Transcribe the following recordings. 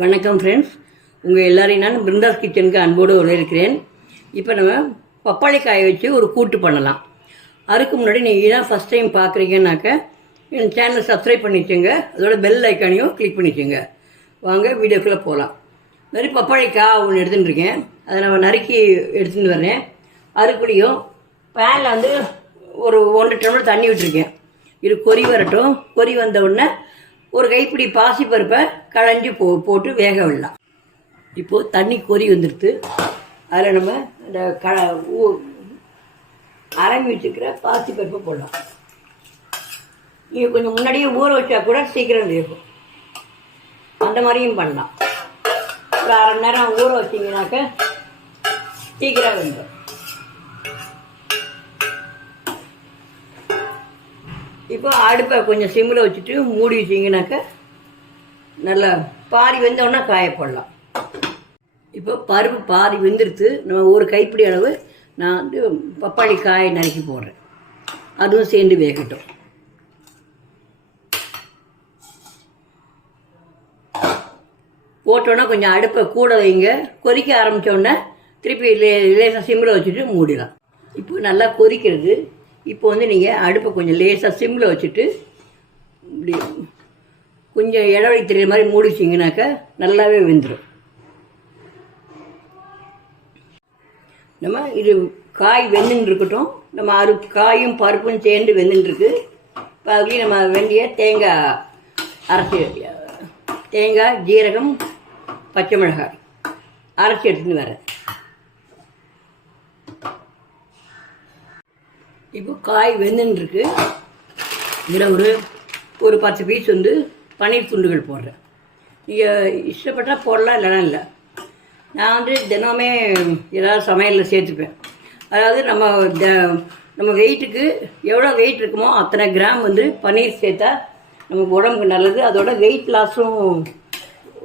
வணக்கம் ஃப்ரெண்ட்ஸ் உங்கள் எல்லாரையும் நான் பிருந்தாஸ் கிச்சனுக்கு அன்போடு வரவேற்கிறேன். இப்போ நம்ம பப்பாளி காய வச்சு ஒரு கூட்டு பண்ணலாம். அதுக்கு முன்னாடி நீங்கள் தான் ஃபஸ்ட் டைம் பார்க்குறீங்கன்னாக்க என் சேனல் சப்ஸ்கிரைப் பண்ணிக்கோங்க. அதோட பெல் ஐக்கானையும் கிளிக் பண்ணிக்கோங்க. வாங்க வீடியோக்குள்ளே போகலாம் இந்த மாதிரி பப்பாளிக்காய் ஒன்று எடுத்துகிட்டு இருக்கேன். அதை நம்ம நறுக்கி எடுத்துகிட்டு வரேன் அதுக்குள்ளேயும் பேனில் வந்து ஒரு ஒன்றரை டம்ளர் தண்ணி விட்டுருக்கேன். இது கொரி வரட்டும். கொரி வந்த உடனே ஒரு கைப்பிடி பாசிப்பருப்பை களைஞ்சி போ போட்டு வேக விடலாம். இப்போது தண்ணி கொதி வந்துடுத்து அதில் நம்ம இந்த க ஊ அரங்கி வச்சுருக்கிற பாசிப்பருப்பை போடலாம். நீங்கள் கொஞ்சம் முன்னாடியே ஊற வச்சா கூட சீக்கிரம் வேகும். அந்த மாதிரியும் பண்ணலாம். ஒரு அரை மணி நேரம் ஊற வச்சிங்கனாக்க சீக்கிரம் வெந்துடும் இப்போ அடுப்பை கொஞ்சம் சிம்மில் வச்சுட்டு மூடி வச்சிங்கனாக்கா நல்லா பாதி வெந்தோடனே காய போடலாம். இப்போ பருப்பு பாதி வெந்துருத்து நம்ம ஒரு கைப்பிடி அளவு நான் வந்து பப்பாளி காயை நறுக்கி போடுறேன். அதுவும் சேர்ந்து வேகட்டும். போட்டோன்னா கொஞ்சம் அடுப்பை கூட வைங்க. கொதிக்க ஆரம்பித்தோடனே திருப்பி லே லேசாக சிம்மில் வச்சுட்டு மூடிடலாம். இப்போ நல்லா கொதிக்கிறது. இப்போ வந்து நீங்கள் அடுப்பை கொஞ்சம் லேசாக சிம்மில் வச்சுட்டு இப்படி கொஞ்சம் இடைவெளி தெரியுற மாதிரி மூடி வச்சிங்கனாக்கா நல்லாவே வெந்துடும் நம்ம இது காய் வெந்துன்னு இருக்கட்டும். நம்ம அரு காயும் பருப்பும் சேர்ந்து வெந்துட்டுருக்கு இப்போ அதுலேயும் நம்ம வேண்டிய தேங்காய் அரைச்சி தேங்காய் ஜீரகம் பச்சை மிளகாய் அரைச்சி எடுத்துன்னு வரேன் இப்போ காய் வெந்துன்னு இதில் ஒரு ஒரு பத்து பீஸ் வந்து பன்னீர் துண்டுகள் போடுறேன். நீங்கள் இஷ்டப்பட்டால் போடலாம் இல்லைனா இல்லை. நான் வந்து தினமே ஏதாவது சமையலில் சேர்த்துப்பேன். அதாவது நம்ம த நம்ம வெயிட்டுக்கு எவ்வளோ வெயிட் இருக்குமோ அத்தனை கிராம் வந்து பன்னீர் சேர்த்தா நமக்கு உடம்புக்கு நல்லது. அதோட வெயிட் லாஸும்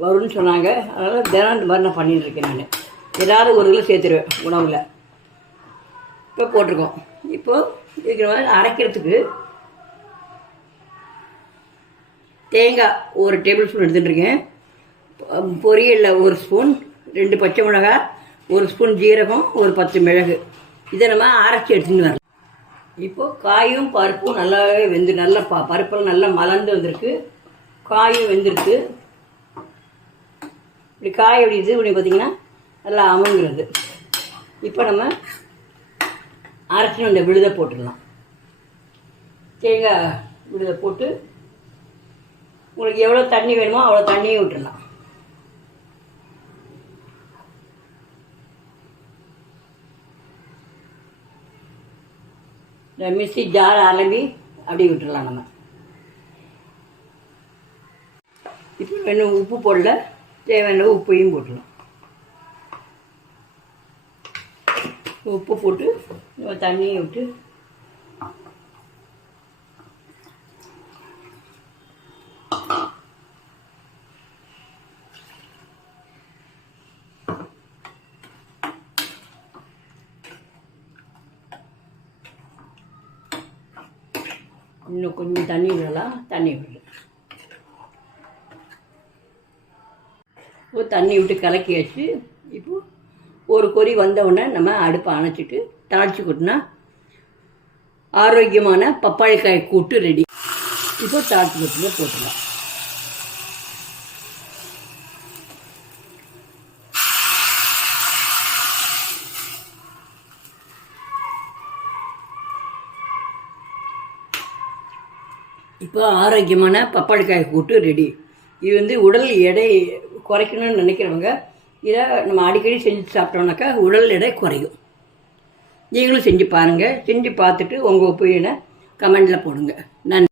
வரும்னு சொன்னாங்க. அதனால் தினம் இந்த மாதிரி நான் பண்ணிட்டுருக்கேன் நான். ஏதாவது ஒரு இதில் சேர்த்துருவேன் உணவில். இப்போ போட்டிருக்கோம். இப்போது இருக்கிற மாதிரி அரைக்கிறதுக்கு தேங்காய் ஒரு டேபிள் ஸ்பூன் எடுத்துட்டுருக்கேன். பொரியலில் ஒரு ஸ்பூன் ரெண்டு பச்சை மிளகா ஒரு ஸ்பூன் ஜீரகம் ஒரு பத்து மிளகு. இதை நம்ம அரைச்சி எடுத்துன்னு வரலாம். இப்போது காயும் பருப்பும் நல்லாவே வெந்து நல்லா ப பருப்பெல்லாம் நல்லா மலர்ந்து வந்திருக்கு. காயும் வெந்திருக்கு. இப்படி காய் எப்படி இது இப்படி பார்த்திங்கன்னா நல்லா அமுங்கிறது. இப்போ நம்ம அரைச்சி அந்த விழுதை போட்டுடலாம். தேங்காய் விழுதை போட்டு உங்களுக்கு எவ்வளோ தண்ணி வேணுமோ அவ்வளோ தண்ணியும் விட்டுடலாம். இந்த மிக்ஸி ஜார் அலம்பி அப்படி விட்டுடலாம் நம்ம. இப்போ வேணும் உப்பு போடல தேவையான உப்பையும் போட்டுடலாம். உப்பு போட்டு தண்ணியை விட்டு. இன்னும் கொஞ்சம் தண்ணி விடலாம் தண்ணி விடல தண்ணி விட்டு கலக்கி வச்சு இப்போ ஒரு கொறி வந்த உடனே நம்ம அடுப்பை அணைச்சிட்டு தாளிச்சு கொட்டினா ஆரோக்கியமான பப்பாளிக்காய் கூட்டு ரெடி. இப்போ தாளிச்சு கொட்டில் போட்டுக்கலாம். இப்போ ஆரோக்கியமான பப்பாளிக்காய் கூட்டு ரெடி. இது வந்து உடல் எடை குறைக்கணும்னு நினைக்கிறவங்க இதை நம்ம அடிக்கடி செஞ்சு சாப்பிட்டோம்னாக்கா உடல் எடை குறையும். நீங்களும் செஞ்சு பாருங்கள் செஞ்சு பார்த்துட்டு உங்கள் ஒப்பீனை கமெண்டில் போடுங்க. நன்றி.